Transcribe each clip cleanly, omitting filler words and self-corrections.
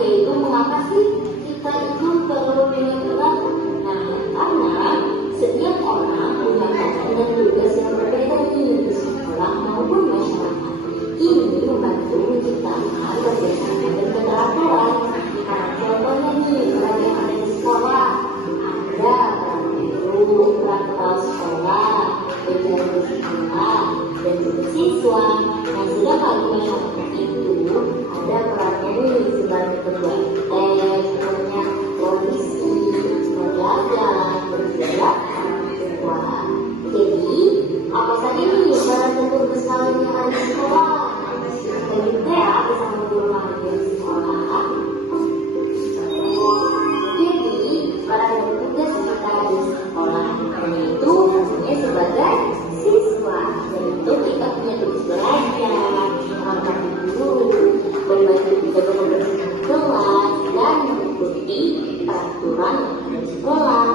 yaitu mengapa sih kita itu perlu menentukan? Nah, karena setiap orang punya peran dan tugas yang berbeda di sekolah maupun masyarakat. Ini membantu menciptakan kerjasama dan keteraturan. Nah, contohnya nih, peran yang ada di sekolah ada guru, peran kepala sekolah, penjaga sekolah, dan juga siswa. Nah, sedangkan di masyarakat itu ada perannya nih sebagai ketua RT, punya polisi, penjaga, dan juga ketua. Jadi, apa saja nih peran dan tugas kalian yang ada di sekolah? Dan juga ya, bersama guru kalian di sekolah. Jadi, peran dan tugas kita di sekolah itu maksudnya sebagai siswa. Dan itu kita punya tugas belajar, menghormati guru, membantu juga membersihkan kelas, dan mengikuti peraturan yang ada di sekolah.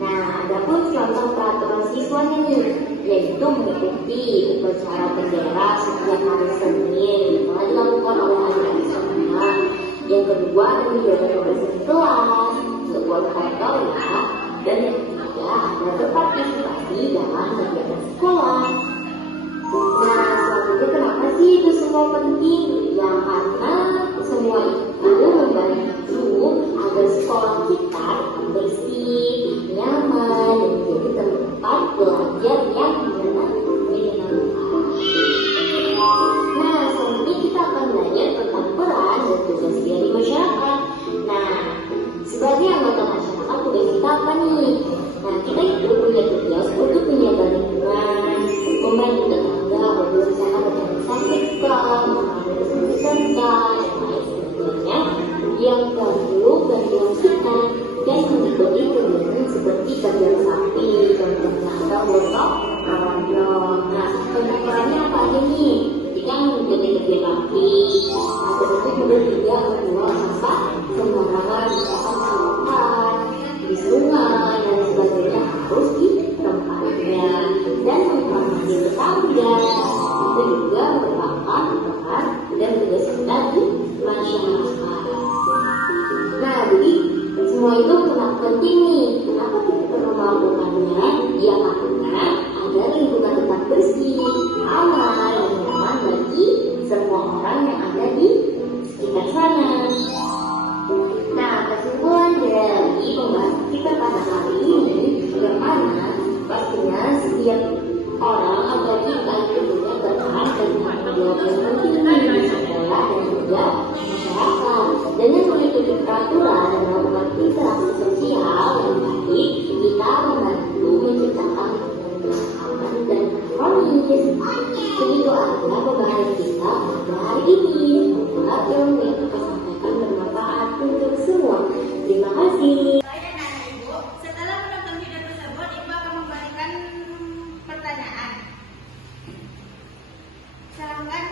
Nah, ada pun contoh peraturan siswanya nih, yaitu mengikuti upacara bendera setiap hari Senin yang dilakukan oleh adik-adik sekolah. Yang kedua, menjaga kebersihan kelas, sebuah protokol ya. Dan yang ketiga, ada berpartisipasi dalam kegiatan sekolah. Nah, selanjutnya kenapa sih itu semua penting? Ya karena semua itu membantu agar sekolah kita bersih, nyaman, dan menjadi tempat belajar yang menyenangkan. Nah, selanjutnya kita akan belajar tentang peran dan tugas dari masyarakat. Nah, sebagai anggota masyarakat, tugas kita apa nih? Nah, kita itu punya tugas untuk menjaga lingkungan, membantu tetangga apabila misalkan ada yang sakit, mengambil dan lain sebagainya yang perlu bantuan kita, dan mengikuti kegiatan seperti kerja sapi, kerja workshop, ronjong. Nah, perannya apa aja nih? Ketika menjadi kerja sapi, seperti juga tidak membuang sampah sembarangan di sampah di sungai dan sebagainya harus di tempatnya, dan menghormati tetangga itu juga merupakan peran dan tugas kita di masyarakat. Nah, jadi semua itu sangat penting nih. Kenapa kita perlu melakukannya? Ya karena agar lingkungan tetap bersih, aman, dan nyaman bagi semua orang yang ada di sekitar sana. Nah, kesimpulan dari pembahasan kita pada hari ini yang mana pastinya setiap orang atau kita itu punya peran dan tanggung jawab yang penting di sekolah dan juga masyarakat. Dengan mengikuti peraturan dan melakukan interaksi sosial yang baik, kita membantu menciptakan lingkungan aman dan harmonis. Begitu aja pembahasan kita pada hari ini. Semoga ilmu yang kita sampaikan bermanfaat untuk semua. Terima kasih. Setelah menonton video tersebut, Ibu akan memberikan pertanyaan. Silahkan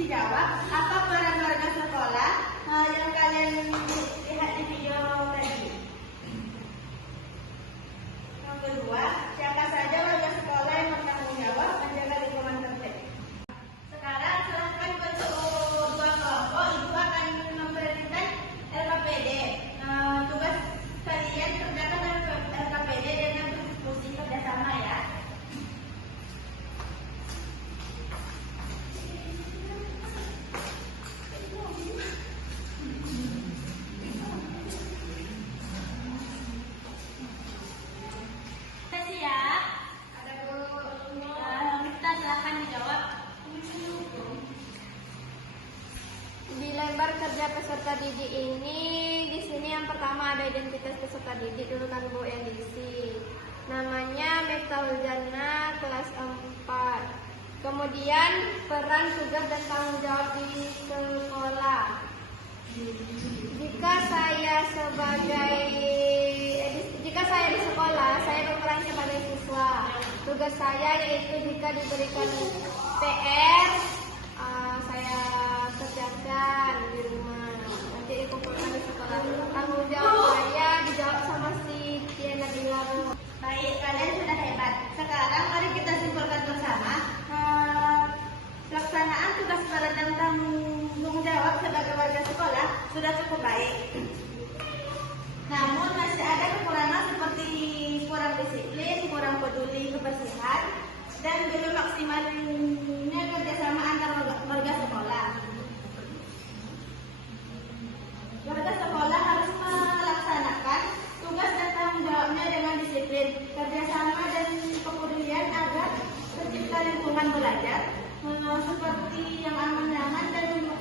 dijawab. Apa peran warga sekolah yang kalian lihat di video tadi? Yang kedua, siapa saja warga sekolah yang bertanggung jawab menjaga lingkungan tertib? Sekarang silahkan bentuk dua kelompok. Ibu akan memberikan LKPD. Tugas kalian kerjakan LKPD dengan berdiskusi kerjasama ya. Siap? Ada Bu. Kita silahkan dijawab. Di lembar kerja peserta didik ini, di sini yang pertama ada identitas peserta didik dulu kan Bu yang diisi. Namanya Miftahul Jannah, kelas 4. Kemudian peran, tugas dan tanggung jawab di sekolah. Jika saya di sekolah, saya berperan sebagai siswa. Tugas saya yaitu jika diberikan PR, saya kerjakan di rumah. Nanti dikumpulkan di sekolah. Tanggung jawab saya dijawab sama si Tiana Bilaro. Baik, kalian sudah hebat. Sekarang mari kita simpulkan bersama. Pelaksanaan tugas peran dan tanggung jawab sebagai warga sekolah sudah cukup utamanya kerjasama antar warga sekolah. Warga sekolah harus melaksanakan tugas dan tanggung jawabnya dengan disiplin, kerjasama dan kepedulian agar tercipta lingkungan belajar seperti yang aman, nyaman dan